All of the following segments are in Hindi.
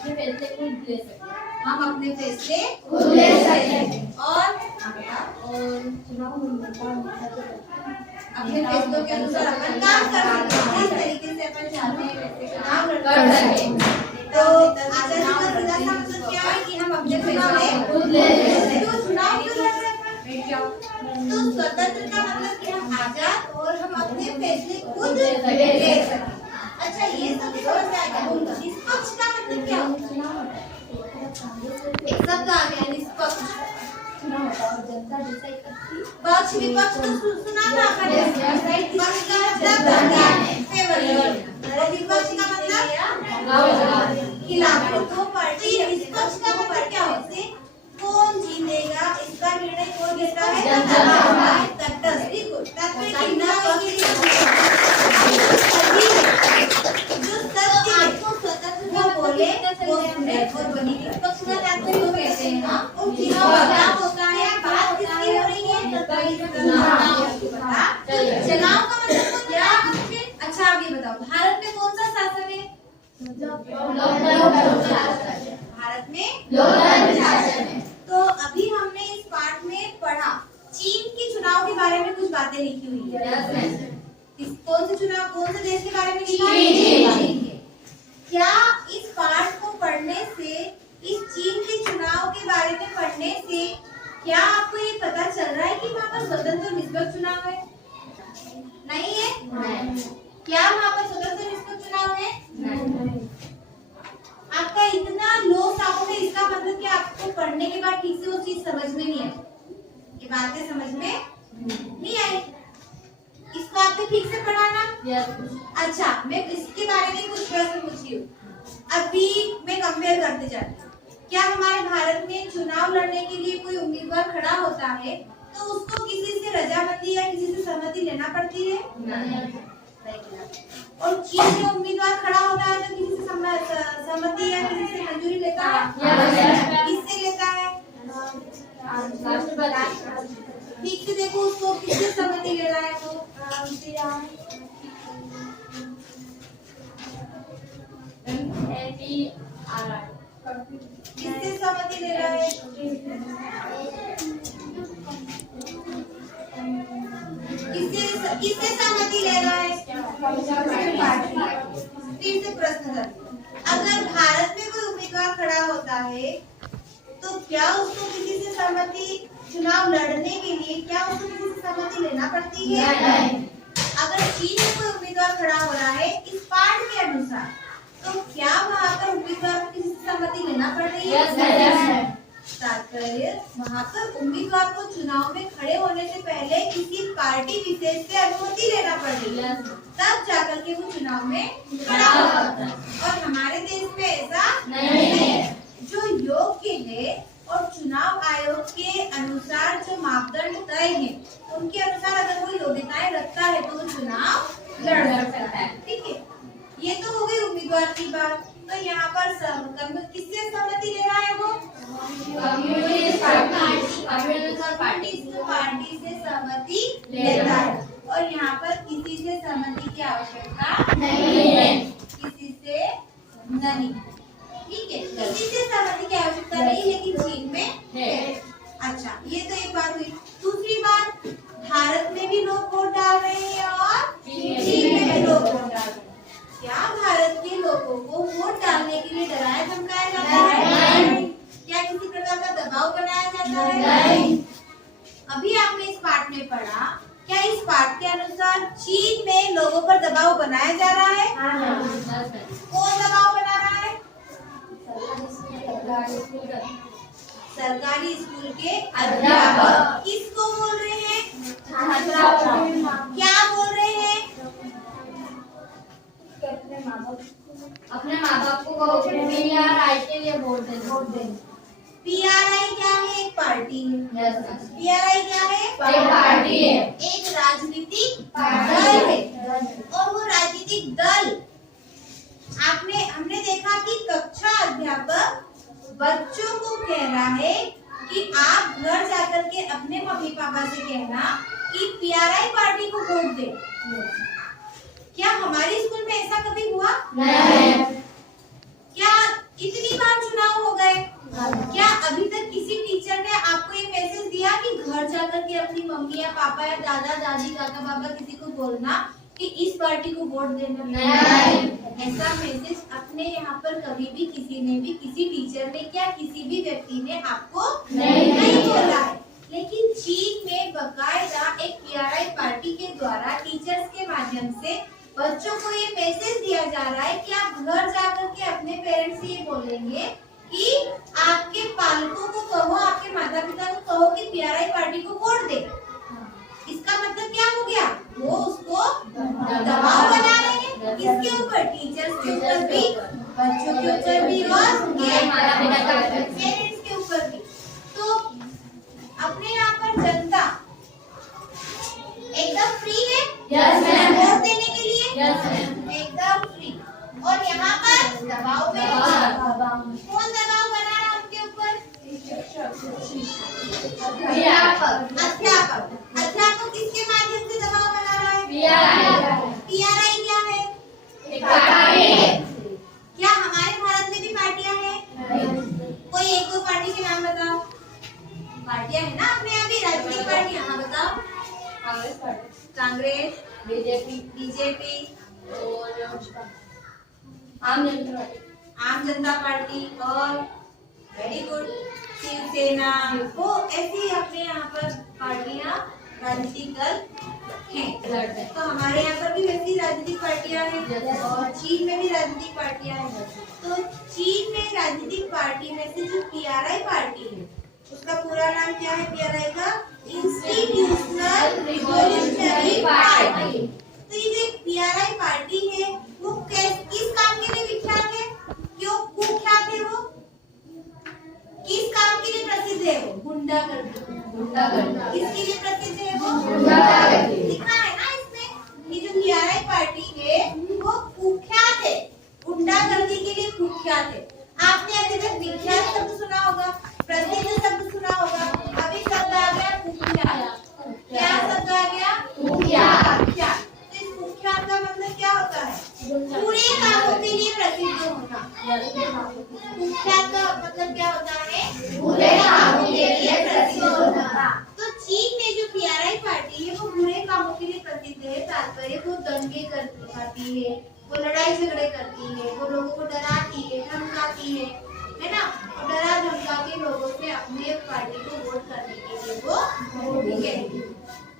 अपने फैसले खुद ले सकते हैं। हम अपने फैसले खुद ले सकते हैं और चुनाव अपने फैसलों के अनुसार अपन काम कर सकते हैं। जिस तरीके से अपन चाहते हैं वैसे चुनाव कर सकते हैं। तो आजादी का सीधा सा मतलब क्या है कि हम अपने फैसले खुद ले सकते हैं। तो चुनाव क्यों लड़ रहे हैं? तो स्वतंत्र का मतलब कि हम आजाद और हम अपने फैसले खुद ले सकते हैं। अच्छा, ये सब समझ में आ गया। निष्पक्ष का मतलब क्या होता है? एक शब्द आ गया, निष्पक्ष। पक्ष विपक्ष तो सुना था आपने। पक्ष का मतलब फेवर और विपक्ष का मतलब खिलाफ। दो पार्टी। निष्पक्ष का मतलब क्या होता है? कौन जीतेगा इसका निर्णय कौन लेता है? जनता। तटस्थ। तात्पर्य जो सत्य है वो बोले वो सुने और बनी रहे। निष्पक्ष का तात्पर्य वो कहते हैं ना, उन चीजों का क्या होता है, बात किसकी हो रही है? चुनाव का मतलब क्या? अच्छा, आप ये बताओ, भारत में कौन सा शासन है? भारत में लोकतंत्र शासन है। तो अभी हमने इस पाठ में पढ़ा, चीन के चुनाव के बारे में कुछ बातें लिखी हुई है। कौन से चुनाव, कौन से देश के बारे में लिखा है? क्या इस पाठ को पढ़ने से, इस चीन के चुनाव के बारे में पढ़ने से क्या आपको ये पता चल रहा है कि वहाँ पर स्वतंत्र और निष्पक्ष चुनाव है? नहीं है? नहीं। क्या वहाँ पर स्वतंत्र और निष्पक्ष चुनाव है? नहीं। आपका इतना लो साहब है, इसका मतलब कि आपको पढ़ने के बाद ठीक से वो चीज समझ में नहीं आई, ये बातें समझ में नहीं आई। इसको आपने ठीक से पढ़ा ना? अच्छा, मैं इसके बारे में कुछ प्रश्न पूछी हूँ। अभी मैं कंपेयर करते जाती हूँ। क्या हमारे भारत में चुनाव लड़ने के लिए कोई उम्मीदवार खड़ा होता है तो उसको किसी से रजामंदी या किसी से सहमति लेना पड़ती है? नहीं। और चीन में उम्मीदवार खड़ा होता है तो किसी से सहमति या किसी से मंजूरी लेता है? किससे लेता है? ठीक से देखो उसको, किससे सहमति ले रहा है वो? किससे सहमति ले रहा है? किससे सहमति ले रहा है? फिर से प्रश्न करते, अगर भारत में कोई उम्मीदवार खड़ा होता है तो क्या उसको किसी से सहमति, चुनाव लड़ने के लिए क्या उसको किसी से सहमति लेना पड़ती है? नहीं। अगर चीन में कोई उम्मीदवार खड़ा हो रहा है इस पाठ के अनुसार, तो क्या वहाँ पर उम्मीदवार को किसी से सहमति लेना पड़ रही है? तात्पर्य वहाँ पर उम्मीदवार को चुनाव में खड़े होने से पहले किसी पार्टी विशेष से अनुमति लेना पड़ रही है, तब जाकर के वो चुनाव में खड़ा होता है। और हमारे देश में ऐसा नहीं है। जो योग्य है और चुनाव आयोग के अनुसार जो मापदंड तय हैं, उनके अनुसार अगर वो योग्यताएं रखता है तो वो चुनाव लड़ सकता है। ठीक है, ये तो हो गई उम्मीदवार की बात। तो यहाँ पर किससे सहमति ले रहा है वो? कम्युनिस्ट पार्टी से सहमति लेता है। और यहाँ पर किसी से सहमति की आवश्यकता नहीं है, किसी से नहीं। ठीक है, किसी से सहमति की आवश्यकता नहीं, लेकिन चीन में है। अच्छा, ये तो एक बात हुई। दूसरी बात, भारत में भी लोग वोट डाल रहे हैं और चीन में भी लोग वोट डाल रहे हैं। क्या भारत के लोगों को वोट डालने के लिए डराया धमकाया जाता है? नहीं। क्या किसी प्रकार का दबाव बनाया जाता है? नहीं। अभी आपने इस पाठ में पढ़ा, क्या इस पाठ के अनुसार चीन में लोगों पर दबाव बनाया जा रहा है? कौन दबाव बना रहा है? सरकारी स्कूल के अध्यापक। किसको बोल रहे हैं? क्या बोल रहे हैं? अपने माँ बाप को PRI के लिए वोट दे। PRI क्या है? एक पार्टी है। PRI क्या है? एक पार्टी है, एक राजनीतिक दल है। और वो राजनीतिक दल, हमने देखा कि कक्षा अध्यापक बच्चों को कह रहा है कि आप घर जाकर के अपने मम्मी पापा से कहना कि PRI पार्टी को वोट दे। क्या हमारे स्कूल में ऐसा कभी हुआ? नहीं। क्या इतनी करके अपनी मम्मी या पापा या दादा दादी काका बाबा किसी को बोलना कि इस पार्टी को वोट देना। नहीं। ऐसा मैसेज अपने यहाँ पर कभी भी किसी ने भी, किसी टीचर ने क्या किसी भी व्यक्ति ने आपको नहीं बोला है। लेकिन चीन में बकायदा एक पीआरआई पार्टी के द्वारा टीचर्स के माध्यम से बच्चों को ये मैसेज दिया जा रहा है कि आप घर जाकर के अपने पेरेंट्स से ये बोलेंगे कि आपके पालकों को कहो, आपके माता पिता को कहो कि पीआरआई पार्टी को वोट दे। इसका मतलब क्या हो गया? वो उसको दबाव बना रहे हैं। किसके ऊपर? टीचर्स के ऊपर भी, बच्चों के ऊपर भी और पेरेंट्स के ऊपर भी। तो अपने यहाँ पर जनता एकदम फ्री है वोट देने के लिए, एकदम फ्री। और यहाँ पर दबाव में कौन दबाव बना रहा है उनके ऊपर? अध्यापक। अध्यापक किसके माध्यम से दबाव बना रहा है? पीआरआई क्या है? क्या हमारे भारत में भी पार्टियां हैं? कोई एक दो पार्टी के नाम बताओ। पार्टियां है ना अपने यहाँ भी, राजनीतिक पार्टियां। हाँ बताओ। कांग्रेस, बीजेपी और आम जनता पार्टी और वेरी गुड शिवसेना। वो ऐसी अपने यहाँ पर पार्टियां राजनीतिक दल हैं। तो हमारे यहाँ पर भी वैसी राजनीतिक पार्टियां हैं और चीन में भी राजनीतिक पार्टियां हैं। तो चीन में राजनीतिक पार्टी में से जो पीआरआई पार्टी है उसका पूरा नाम क्या है? पीआरआई का इंस्टीट्यूशनल रिवॉल्यूशनरी पार्टी। तो ये जो पीआरआई पार्टी है वो किस काम के लिए विख्यात है? क्यों कुख्यात है? वो किस काम के लिए प्रसिद्ध है? वो गुंडागर्दी। किसके लिए प्रसिद्ध है? वो गुंडागर्दी। लिखा है ना इसमें। ये जो पीआरआई पार्टी है वो कुख्यात है, गुंडागर्दी के लिए कुख्यात है। आपने अभी तक विख्यात शब्द सुना होगा, प्रसिद्ध शब्द सुना होगा, अभी शब्द आ गया कुख्यात। क्या शब्द आ गया? कुख्यात। इस कुख्यात का मतलब क्या होता है? पूरे कामों के लिए प्रसिद्ध होना। कुख्यात का मतलब क्या होता है? पूरे कामों के लिए प्रसिद्ध होना। तो चीन में जो पीआरआई पार्टी है वो बुरे कामों के लिए प्रसिद्ध है। तात्पर्य वो दंगे करती है, वो लड़ाई झगड़े करती है, वो लोगों को डराती है, धमकाती है ना। वो डरा धमका के लोगों से अपने पार्टी को वोट करने के लिए वो कहती है।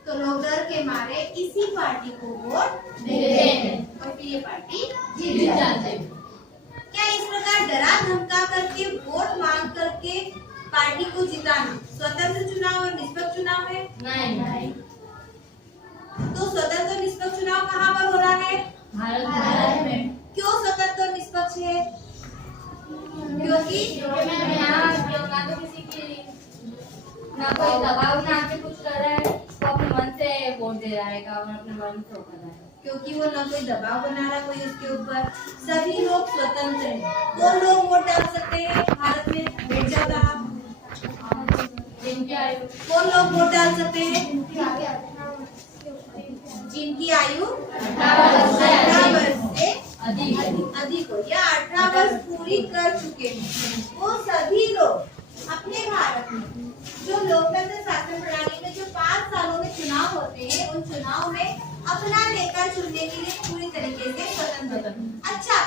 तो लोग डर के मारे इसी पार्टी को वोट देते हैं और फिर ये पार्टी जीत जाते हैं। क्या इस प्रकार डरा धमका करके वोट मांग करके पार्टी को जिताना स्वतंत्र चुनाव और निष्पक्ष चुनाव है? नहीं। तो स्वतंत्र और निष्पक्ष चुनाव कहाँ पर हो रहा है? भारत में। क्यों स्वतंत्र और निष्पक्ष है? क्योंकि ना तो किसी की ना कोई दबाव ना के कुछ कर रहा है, वो अपने मन से वोट दे रहा है, अपने मन से कर रहा है। क्योंकि वो ना कोई दबाव बना रहा कोई उसके ऊपर, सभी लोग स्वतंत्र हैं। कौन लोग वोट डाल सकते हैं भारत में? बैठ जाओ आप। कौन लोग वोट डाल सकते हैं? जिनकी आयु 18 वर्ष से अधिक हो या 18 वर्ष पूरी कर चुके हैं, वो सभी लोग अपने भारत में जो लोकतंत्र शासन प्रणाली में जो 5 सालों में चुनाव होते हैं उन चुनाव में अपना नेता चुनने के लिए पूरी तरीके से स्वतंत्र। अच्छा,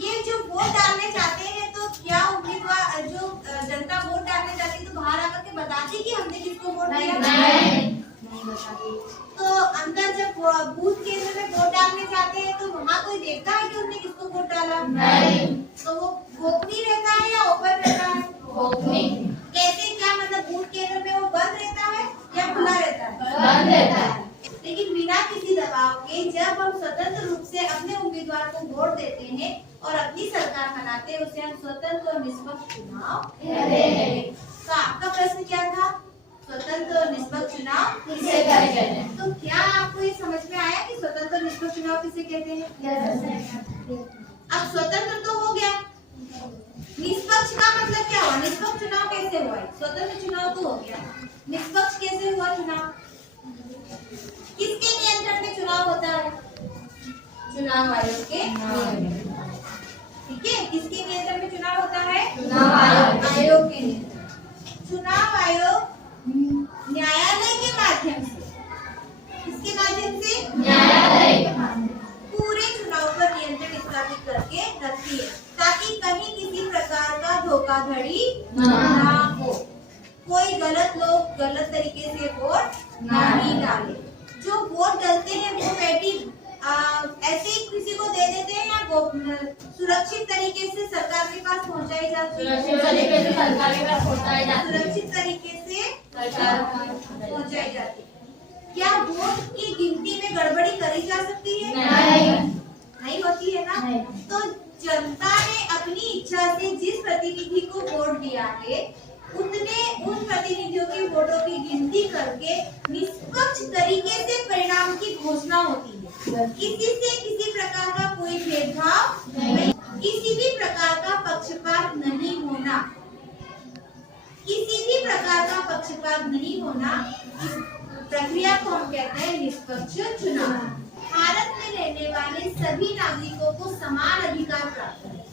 ये जो वोट डालने चाहते हैं तो क्या उम्मीदवार जो जनता वोट डालने जाती है तो बाहर आकर के बताती कि हमने किसको वोट दिया? नहीं बताती। तो अंदर जब बूथ केंद्र में वोट डालने जाते हैं तो वहाँ कोई देखता है कि उन्होंने किसको वोट डाला? नहीं। तो वो गोपनीय रहता है या ओपन रहता है? गोपनीय। कैसे? क्या मतलब बूथ केंद्र में वो बंद रहता है या खुला रहता है? बंद रहता है। लेकिन बिना किसी दबाव के जब हम स्वतंत्र रूप से अपने उम्मीदवार को वोट देते हैं और अपनी सरकार बनाते हैं उसे हम स्वतंत्र और निष्पक्ष चुनाव कहते हैं। तो आपका प्रश्न क्या था? स्वतंत्र और निष्पक्ष चुनाव किसे कहते हैं? तो क्या आपको ये समझ में आया कि स्वतंत्र और निष्पक्ष चुनाव किसे कहते हैं? अब स्वतंत्र तो हो गया, निष्पक्ष का मतलब क्या हुआ? निष्पक्ष चुनाव कैसे हुआ? स्वतंत्र चुनाव तो हो गया, निष्पक्ष कैसे हुआ चुनाव? किसके नियंत्रण में चुनाव होता है? चुनाव आयोग के। ठीक है, किसके नियंत्रण में चुनाव होता है? चुनाव आयोग के नियंत्रण। चुनाव आयोग न्यायालय के माध्यम से, किसके माध्यम से? न्यायालय पूरे चुनाव पर नियंत्रण स्थापित करके रखती है ताकि कहीं किसी प्रकार का धोखाधड़ी ना हो, कोई गलत लोग गलत तरीके से वोट नहीं डाले। जो वोट डालते हैं वो पेटी ऐसे ही किसी को दे देते हैं या वो सुरक्षित तरीके से सरकार के पास पहुंचाई जाती है? सुरक्षित तरीके से सरकार के पास पहुंचाई जाती है। सुरक्षित तरीके से सरकार पहुंचाई जाती है। क्या वोट की गिनती में गड़बड़ी करी जा सकती है? नहीं होती है ना। नहीं। तो जनता ने अपनी इच्छा से जिस प्रतिनिधि को वोट दिया है उतने उन प्रतिनिधियों के वोटों की गिनती करके निष्पक्ष तरीके से परिणाम की घोषणा होती है। किसी से किसी प्रकार का कोई भेदभाव नहीं, किसी भी प्रकार का पक्षपात नहीं होना, किसी भी प्रकार का पक्षपात नहीं होना, इस प्रक्रिया को हम कहते हैं निष्पक्ष चुनाव। भारत में रहने वाले सभी नागरिकों को समान अधिकार प्राप्त है,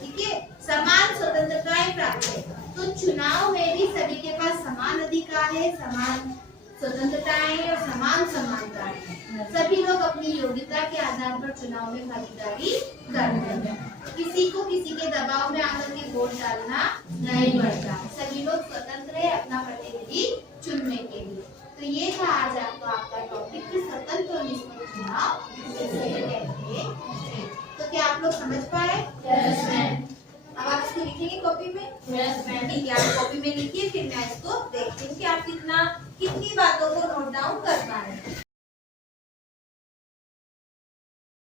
ठीक है, समान स्वतंत्रताएं प्राप्त है। तो चुनाव में भी सभी के पास समान अधिकार है, समान स्वतंत्रताएं और समान समानता है। सभी लोग अपनी योग्यता के आधार पर चुनाव में भागीदारी करते हैं। किसी को किसी के दबाव में आकर के वोट डालना नहीं पड़ता। सभी लोग स्वतंत्र है अपना प्रतिनिधि चुनने के लिए। तो ये था आज आपका टॉपिक कि स्वतंत्र और निष्पक्ष चुनाव किसे कहते हैं। तो क्या आप लोग समझ पाए? Yes ma'am. अब आप इसको लिखेंगे कॉपी में? Yes ma'am. ठीक है, आप कॉपी में लिखिए, फिर मैं इसको देखती हूँ कि आप कितनी बातों को